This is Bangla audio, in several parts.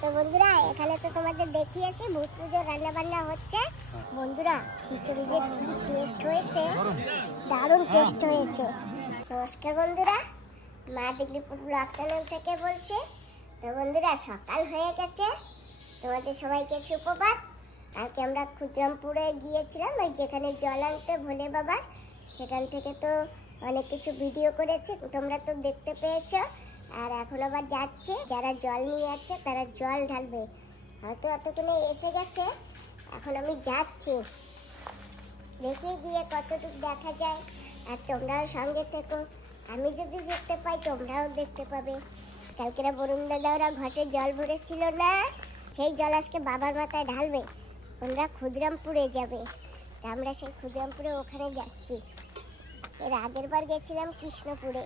তো বন্ধুরা এখানে তো তোমাদের দেখিয়েছি ভূত পুজো রান্না বান্না হচ্ছে। বন্ধুরা খিচুড়ি যে টেস্ট হয়েছে, দারুণ টেস্ট হয়েছে। নমস্কার বন্ধুরা, মা দিগলিপুর ব্লগ চ্যানেল থেকে বলছি। তো বন্ধুরা সকাল হয়ে গেছে, তোমাদের সবাইকে সুপ্রভাত। কালকে আমরা ক্ষুদিরামপুরে গিয়েছিলাম, ওই যেখানে জল আনতে ভোলে বাবা, সেখান থেকে তো অনেক কিছু ভিডিও করেছি, তোমরা তো দেখতে পেয়েছো। আর এখন আবার যাচ্ছে, যারা জল নিয়ে যাচ্ছে তারা জল ঢালবে। হয়তো অতক্ষণে এসে গেছে, এখন আমি যাচ্ছি, দেখে গিয়ে কতটুকু দেখা যায়। আর তোমরাও সঙ্গে থেকো, আমি যদি দেখতে পাই তোমরাও দেখতে পাবে। কালকেরা বরুণ দাদা ওরা ঘটে জল ভরেছিল না, সেই জল আজকে বাবার মাথায় ঢালবে। ওরা ক্ষুদিরামপুরে যাবে, তা আমরা সেই ক্ষুদিরামপুরে ওখানে যাচ্ছি। এর আগের বার গেছিলাম কৃষ্ণপুরে।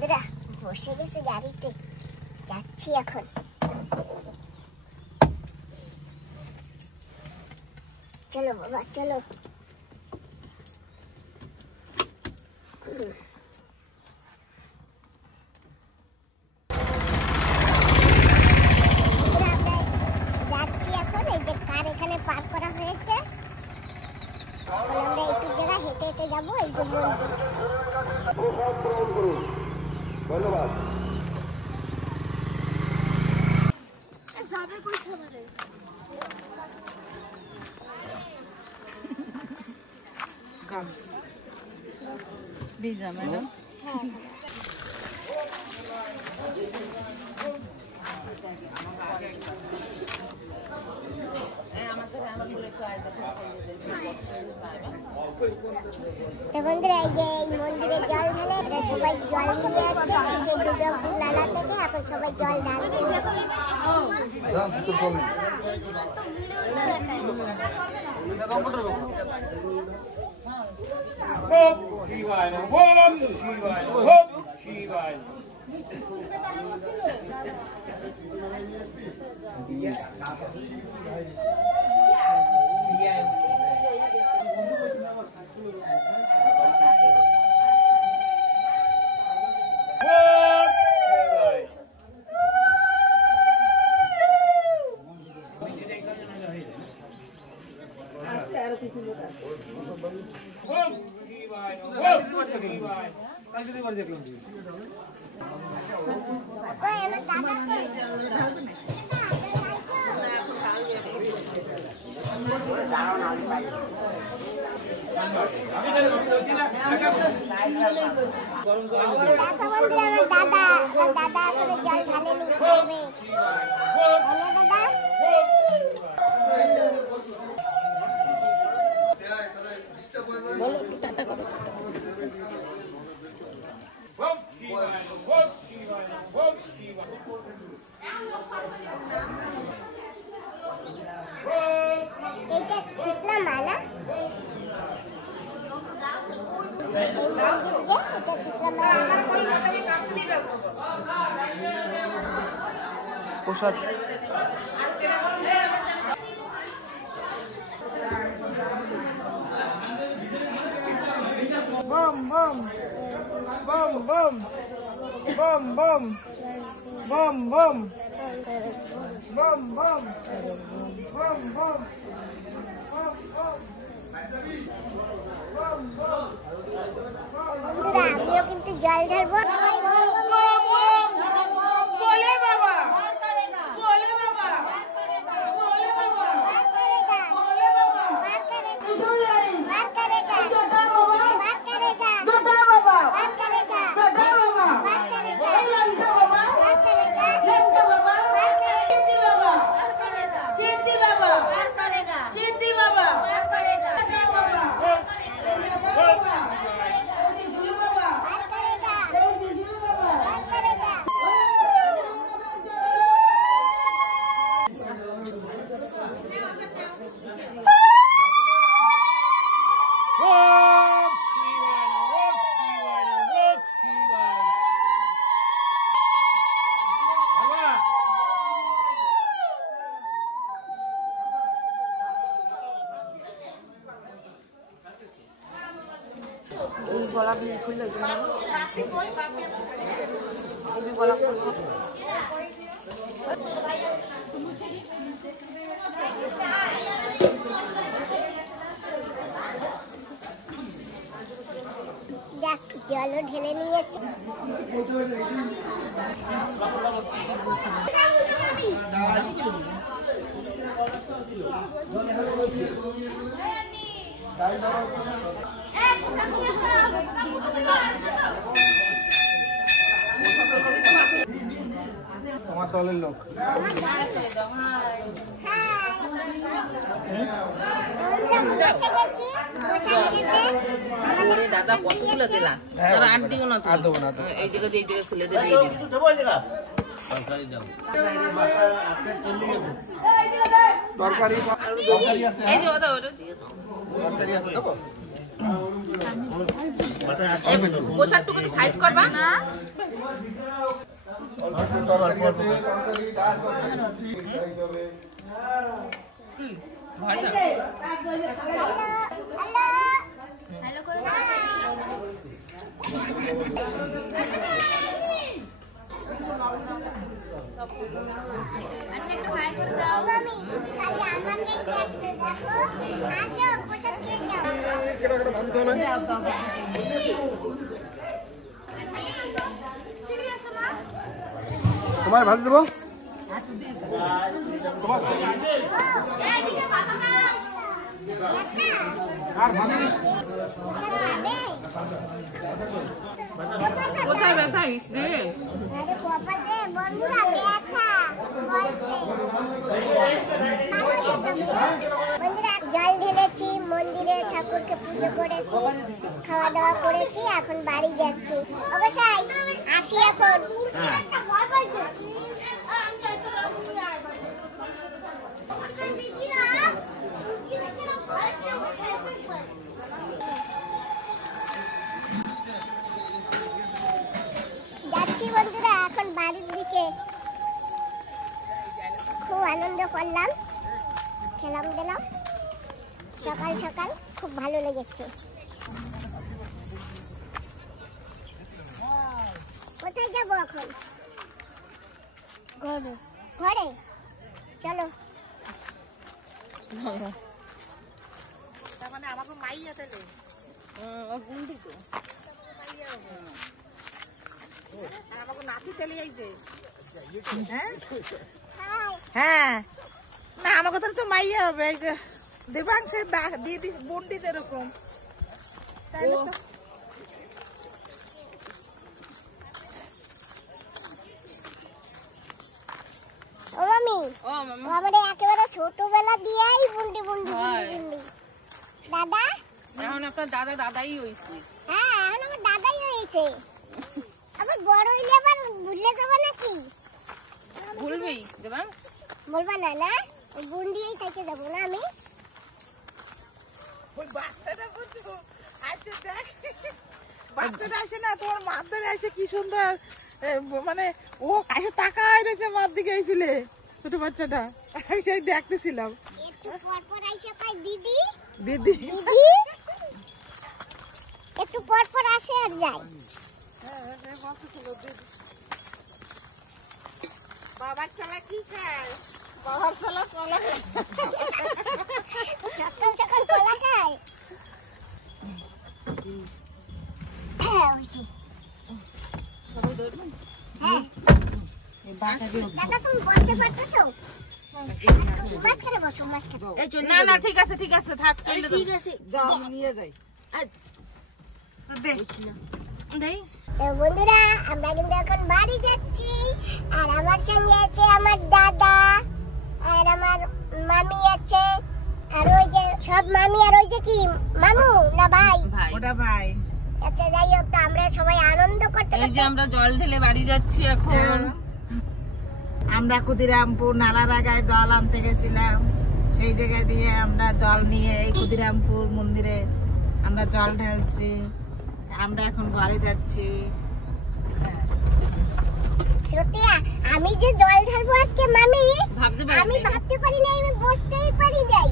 বন্ধুরা বসে গেছে গাড়িতে, যাচ্ছি এখন। চলো বাবা চলো। যাচ্ছি এখন, এই যে কার এখানে পার্ক করা হয়েছে, আমরা একটু জায়গা হেঁটে হেঁটে যাবো। এই যে ধন্যবাদ। ভিজা ম্যাডাম, তো বন্ধুরা এই যে এই মন্দিরে জল ঢালে, সবাই জল নিয়ে যাচ্ছে সেই দুর্গাপুর নালা থেকে। এখন সবাই জল ঢালতে দাদা করে জল ঢালেনি। এটা ছিটলা মালা, এটা ছিটলা মালা প্রসাদ। বম বম বম বম বম বম বম বম বম বম বম বম বন্ধুরা আমিও কিন্তু জল ঢালবো। গলা দিয়ে খুললে গলা দেখ জলও ঢেলে নিয়েছে। তোমার দলের লোক দাদা কতগুলো দিলাম আর দিও না এই জায়গা দিয়ে ফুলে দিয়ে পোশাকটুকু সাইড করবা না তোমার ভাজি দেবো কোথায় ব্যথা হিসছে বন্ধুরা জল ঢেলেছি, মন্দিরে ঠাকুরকে পুজো করেছি, খাওয়া দাওয়া করেছি, এখন বাড়ি যাচ্ছি। অবশ্যই আসি এখন। যাচ্ছি বন্ধুরা এখন বাড়ির দিকে। খুব আনন্দ করলাম, খেলাম দিলাম, সকাল সকাল খুব ভালো লেগেছে। কোথায় যাবো এখন? ঘরে। ঘরে চলো। মানে আমাকে মাইয়া দিলে গুন্ডি তো আমাকে নাতি চলে যাইছে। হ্যাঁ না আমাকে তো মাইয়া হবে। দেবাংশের দিদি বন্ডিত এরকম ও মামি, আমাদের একেবারে ছোটবেলা দিয়েই বুন্ডি বুন্ডি বুন্ডি। দাদা এখন আপনার দাদা দাদাই হয়েছে। হ্যাঁ এখন আমার দাদাই হয়েছে। আবার বড় হইলে আবার ভুলে যাবো নাকি? ভুলবি দেবাং? বলবা না না, বুন্ডি খাইতে যাবো না আমি। বাচ্চাটা আসে না তোমার মাছ ধরে আসে কি সুন্দর, মানে ও কাছে তাকায় রয়েছে মার দিকে এই ফিলে ছোট বাচ্চাটা। আমি সেই দেখতেছিলাম। একটু পর পর আইসা কয় দিদি দিদি দিদি, একটু পর পর আসে আর যায়। বাবার চালা কি খায়? বাবার চালা কলা খায়। সকাল সকাল কলা খায়। হ্যাঁ হইছে। হ্যাঁ দাদা তুমি বসতে পারতেছো? মাঝখানে বসো, মাঝখানে। না না ঠিক আছে ঠিক আছে থাক। ঠিক আছে নিয়ে যাই তো বন্ধুরা আমরা কিন্তু এখন বাড়ি যাচ্ছি। আর আমার সঙ্গে আছে আমার দাদা আর আমার মামি আছে, আর ওই যে সব মামি, আর ওই যে কি মামু না ভাই? ওটা ভাই। আচ্ছা যাই হোক, তো আমরা সবাই আনন্দ করতে এই যে আমরা জল ঢেলে বাড়ি যাচ্ছি এখন। আমরা ক্ষুদিরামপুর নালারাগায় জল আনতে গেছিলাম, সেই জায়গা দিয়ে আমরা জল নিয়ে এই ক্ষুদিরামপুর মন্দিরে আমরা জল ঢালছি। আমরা এখন ঘরে যাচ্ছি। সত্যি আমি যে জল ঢালবো আজকে মামি, আমি ভাবতে ভাবতে পারি নাই, আমি বসতেই পারি নাই।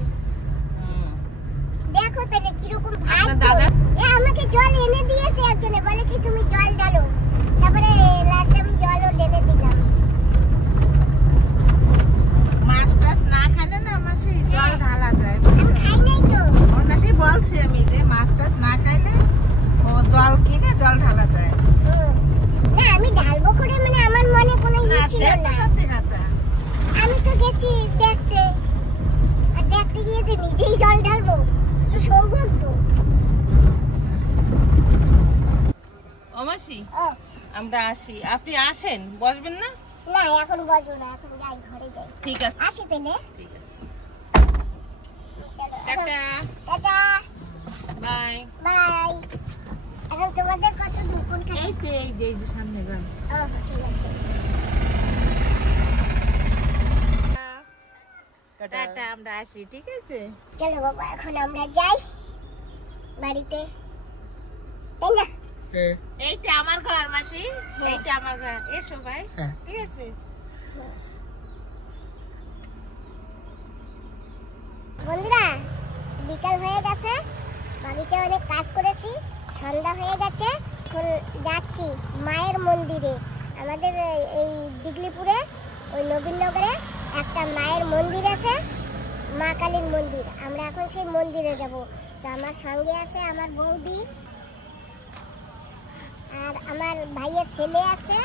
দেখো তাহলে কিরকম ভাগ্য। দাদা আমাকে জল এনে দিয়েছে একজনে, বলে কি তুমি জল ঢালো, তারপরে লাস্টে আমি জলও ঢেলে দিলাম। মাছ টাছ না খেলে না মাসি জল ঢালা যায়। আমি খাই নাই তো। মাসি বলছি আমি যে মাছ টাছ না খাইলে ও জল কিনে জল ঢালা যায়। না আমি ঢালবো করে মানে আমার মনে কোনো ইয়ে ছিল না। সত্যি কথা। আমি তো গেছি দেখতে, আর দেখতে গিয়ে যে নিজেই জল ঢালবো তো সৌভাগ্য। ও মাসি ও আমরা আসি, আপনি আসেন, বসবেন না? না এখন বলবো না, এখন যাই ঘরে যাই। ঠিক আছে আসি তাহলে। ঠিক আছে, চলো, টাটা টাটা বাই। বাই। এখন তোমাদের কত দূর কোনখানে? এই তো এই যে সামনে গ্রাম। ও ঠিক আছে। টাটা আমরা আসি, ঠিক আছে? চলো বাবা এখন আমরা যাই বাড়িতে, তাই না? এইটা আমার ঘর মাসি, এইটা আমার ঘর। এসো ভাই, ঠিক আছে? বন্ধুরা বিকাল হয়ে গেছে, বাগিচায় অনেক কাজ করেছি, সন্ধ্যা হয়ে গেছে, এখন যাচ্ছি মায়ের মন্দিরে। আমাদের এই দিগলিপুরে ওই নবীনগরে একটা মায়ের মন্দির আছে, মা কালীর মন্দির। আমরা এখন সেই মন্দিরে যাব। তো আমার সঙ্গে আছে আমার বৌদি আর আমার ভাইয়ের ছেলে আছে।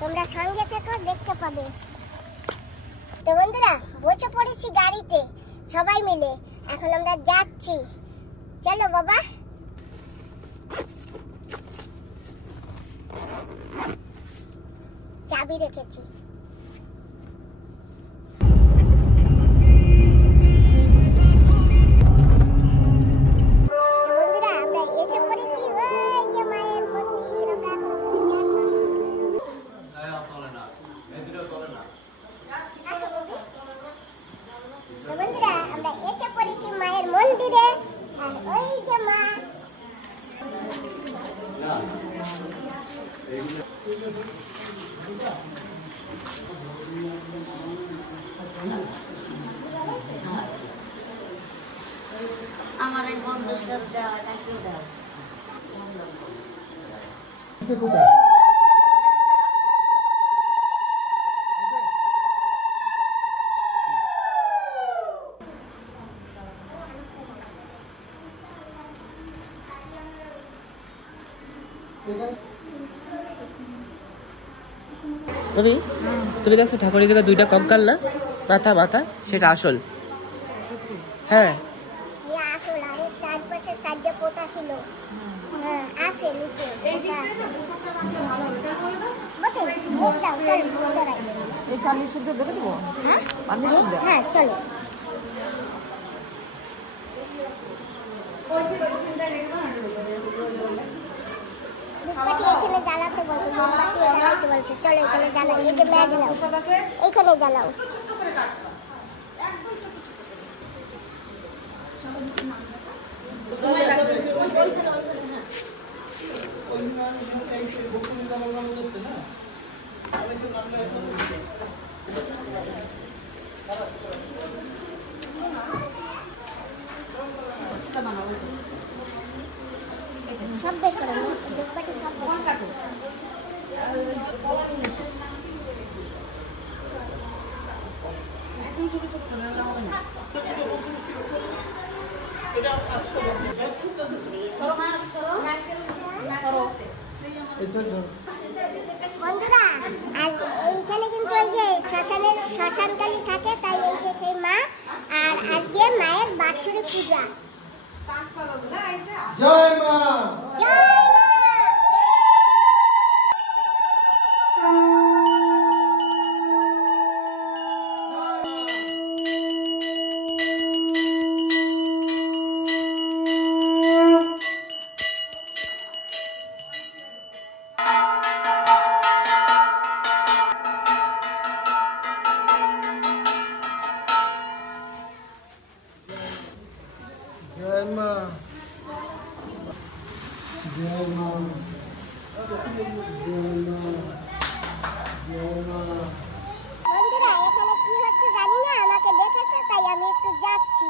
তোমরা সঙ্গে থেকো, দেখতে পাবে। তো বন্ধুরা বসে পড়েছি গাড়িতে সবাই মিলে, এখন আমরা যাচ্ছি। চলো বাবা। চাবি রেখেছি। বন্ধুরা আমরা এসে পড়েছি ওই যে মায়ের মন্দির। আমরা বন্ধুরা আমরা এসে পড়েছি মায়ের মন্দিরে, আর ওই যে মা। আমার এক বন্ধুর সাথে দেওয়াটা কেউ দাও। রবি তুমি দেখছো ঠাকুরের জায়গায় দুইটা কঙ্কাল না, মাথা মাথা, সেটা আসল। হ্যাঁ আসল, আরে চারপাশে সাইডে পোতা ছিল। হ্যাঁ আছে নিচে পোতা আছে। বটে ভোগ দাও, চল ভোগ ধরাই। এই পানি শুদ্ধ দেখে দেবো। হ্যাঁ পানি শুদ্ধ। হ্যাঁ চলো। ধূপকাঠি এখানে জ্বালাতে বলছে, মোমবাতি জ্বালাতে বলছে। চলো এখানে জ্বালাও, এই যে ম্যাচ জ্বালাও, এইখানে জ্বালাও। সব বের করো, ধূপকাঠি সব বের করো। বন্ধুরা আজ এইখানে কিন্তু ওই যে শ্মশানকালী থাকে, তাই এই যে সেই মা। আর আজকে মায়ের বাৎসরিক পূজা। জয় মা। জয় মা। জয় মা। জয় মা। বন্ধুরা এখানে কি হচ্ছে জানি না, আমাকে দেখেছে তাই আমি একটু যাচ্ছি।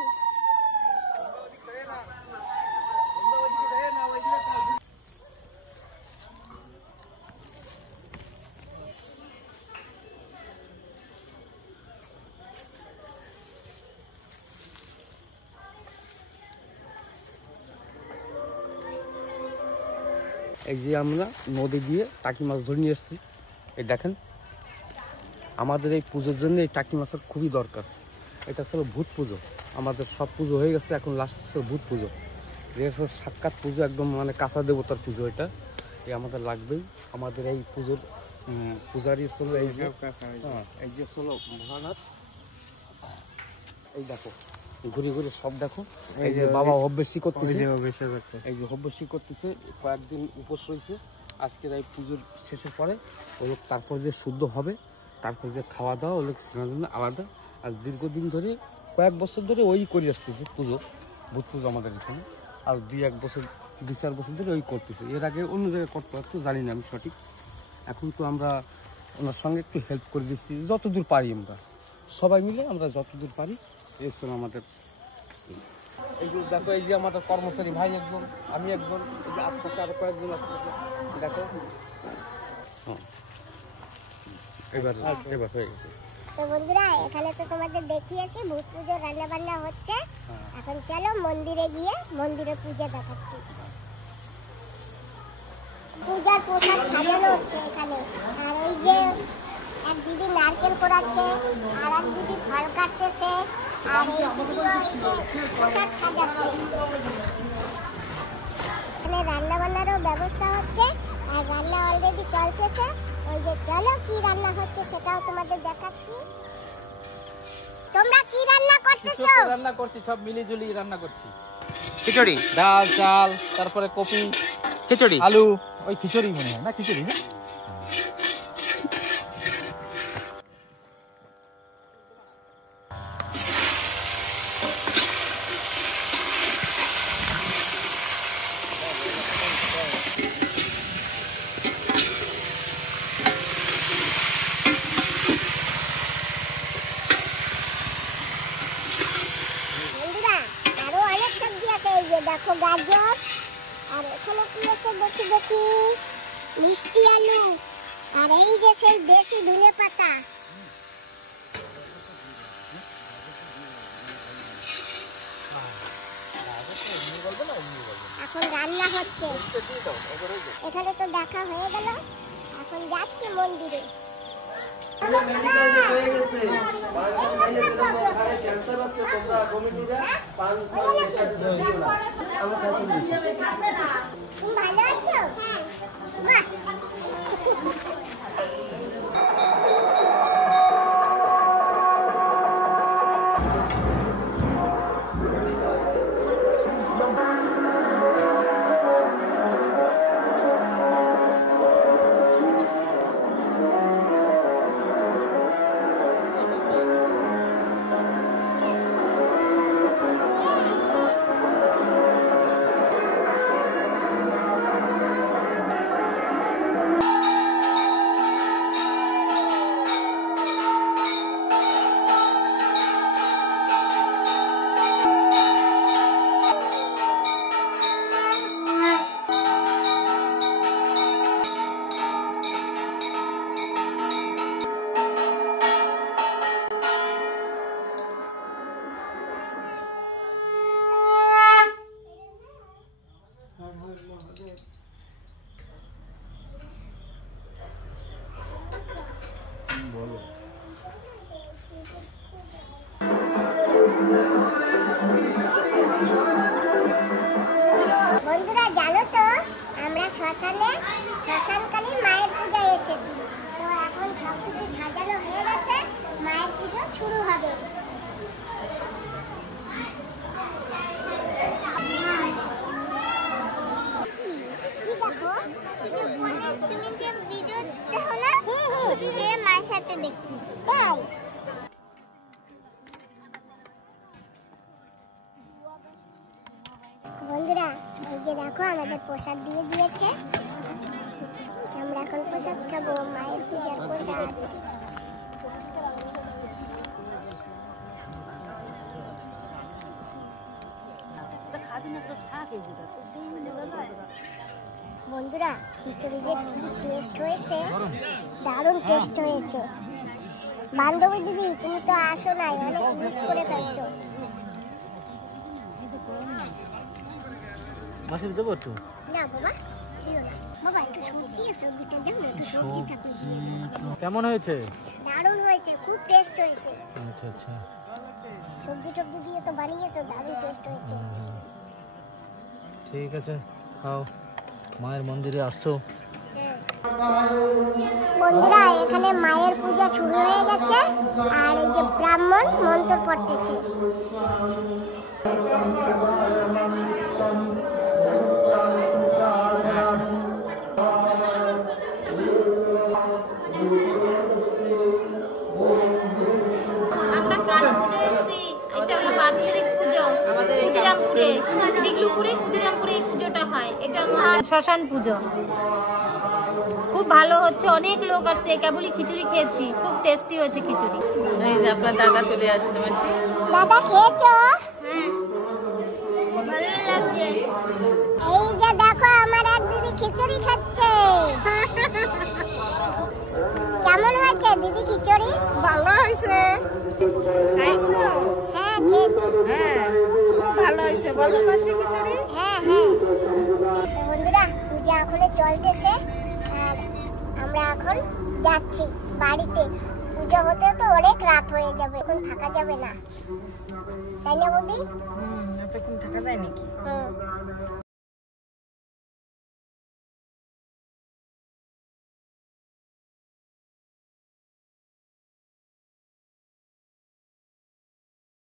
এই যে আমরা নদী দিয়ে টাকি মাছ ধরে নিয়ে এসেছি। এই দেখেন, আমাদের এই পুজোর জন্য এই টাকি মাছের খুবই দরকার। এটা ছিল ভূত পুজো, আমাদের সব পুজো হয়ে গেছে, এখন লাস্ট ছিল ভূত পুজো। যেহেতু সাক্ষাৎ পুজো, একদম মানে কাঁচা দেবতার পুজো, এটা এই আমাদের লাগবেই। আমাদের এই পুজোর পূজারি ছিল এই যে এই যে ছিল মহানাথ। এই দেখো ঘুরে ঘুরে সব দেখো, এই যে বাবা হব্যেশি করতেছে, এই যে হব্যেশি করতেছে, কয়েকদিন উপোস রয়েছে। আজকের এই পুজোর শেষের পরে ওগুলো তারপর যে শুদ্ধ হবে, তারপর যে খাওয়া দাওয়া ওগুলো স্নান আলাদা। আর দীর্ঘদিন ধরে কয়েক বছর ধরে ওই করে আসতেছে পুজো, ভূত পুজো আমাদের এখানে। আর 2-1 বছর 2-4 বছর ধরে ওই করতেছে। এর আগে অন্য জায়গায় করতে পারতো, জানি না আমি সঠিক। এখন তো আমরা ওনার সঙ্গে একটু হেল্প করে দিচ্ছি যতদূর পারি, আমরা সবাই মিলে আমরা যতদূর পারি। এই ছিল আমাদের। এইগুলো দেখো, এই যে আমাদের কর্মচারী ভাই একজন, আমি একজন, এই যে আশপাশে আরো কয়েকজন আসতেছে, দেখো। এবার হয়ে গেছে। তো বন্ধুরা, এখানে তো তোমাদের দেখিয়েছি ভূত পুজো রান্না বান্না হচ্ছে। এখন চলো মন্দিরে গিয়ে মন্দিরে পূজা দেখাচ্ছি। পূজার প্রসাদ সাজানো হচ্ছে এখানে। আর এই যে এক দিদি নারকেল কোড়াচ্ছে, আর এক দিদি ফল কাটতেছে, আর এই দিদিও এই যে প্রসাদ সাজাচ্ছে। এখানে রান্না বান্নারও ব্যবস্থা হচ্ছে, আর রান্না অলরেডি চলতেছে। ওই যে চলো কি রান্না হচ্ছে সেটাও তোমাদের দেখাচ্ছি। তোমরা কি রান্না করতেছো? রান্না করছি, সব মিলিজুলি রান্না করছি। খিচুড়ি, ডাল, চাল, তারপরে কপি, খিচুড়ি, আলু, ওই খিচুড়ি মনে হয় না, খিচুড়ি না? দেখো গাজর, আর এখানে কি আছে দেখি দেখি, মিষ্টি আলু, আর এই যে সেই দেশি ধনে পাতা। এখন রান্না হচ্ছে, এখানে তো দেখা হয়ে গেল। এখন যাচ্ছি মন্দিরে। ভালো আছো? বন্ধুরা, জানো তো আমরা শ্মশানকালী মায়ের পূজায় এসেছি। তো এখন সবকিছু সাজানো হয়ে গেছে, মায়ের পুজো শুরু হবে। মায়ের সাথে দেখি তাই। বন্ধুরা, এই যে দেখো আমাদের প্রসাদ দিয়ে দিয়েছে। আমরা এখন প্রসাদ খাবো, মায়ের পূজার প্রসাদ। বন্ধুরা, খিচুড়ি যে কি টেস্ট হয়েছে, দারুণ টেস্ট হয়েছে। বান্ধবী দিদি, তুমি তো আসো নাই, অনেক মিস করে ফেলছো। মাসির দেবো তো না বাবা, দিও না। বাবা একটু সবজিটা দাও না, একটু সবজি থাকলে দিয়ে দাও। কেমন হয়েছে? দারুণ হয়েছে, খুব টেস্ট হয়েছে। আচ্ছা আচ্ছা, সবজি টবজি দিয়ে তো বানিয়েছো, দারুণ টেস্ট হয়েছে। ঠিক আছে, খাও। মায়ের মন্দিরে আসছো? বন্ধুরা, এখানে মায়ের পূজা শুরু হয়ে গেছে আর এই যে ব্রাহ্মণ মন্ত্র পড়তেছে। আমরা কালী পুজো এসেছি। এটা হলো বার্ষিক পুজো আমাদের ক্ষুদিরামপুরে, ডিগলুপুরে ক্ষুদিরামপুরে এই পুজোটা হয়। এটা মহা শ্মশান পুজো, খুব ভালো হচ্ছে। অনেক লোক আসছে, কেবলই খিচুড়ি খেয়েছি, খুব টেস্টি হয়েছে খিচুড়ি। এই যে আপনার দাদা চলে আসছে মাসি। দাদা খেয়েছো? হ্যাঁ, ভালো লাগছে। এই যে দেখো আমার এক দিদি খিচুড়ি খাচ্ছে। কেমন হয়েছে দিদি খিচুড়ি? ভালো হয়েছে। খাইছো? হ্যাঁ খেয়েছি। হ্যাঁ, খুব ভালো হয়েছে। বলো মাসি খিচুড়ি? হ্যাঁ হ্যাঁ। তো বন্ধুরা, পূজা এখনো চলতেছে আর আমরা এখন যাচ্ছি বাড়িতে। পূজা হতে তো অনেক রাত হয়ে যাবে, এখন থাকা যাবে না, তাই না বৌদি? এতক্ষণ থাকা যায় নাকি? হুম।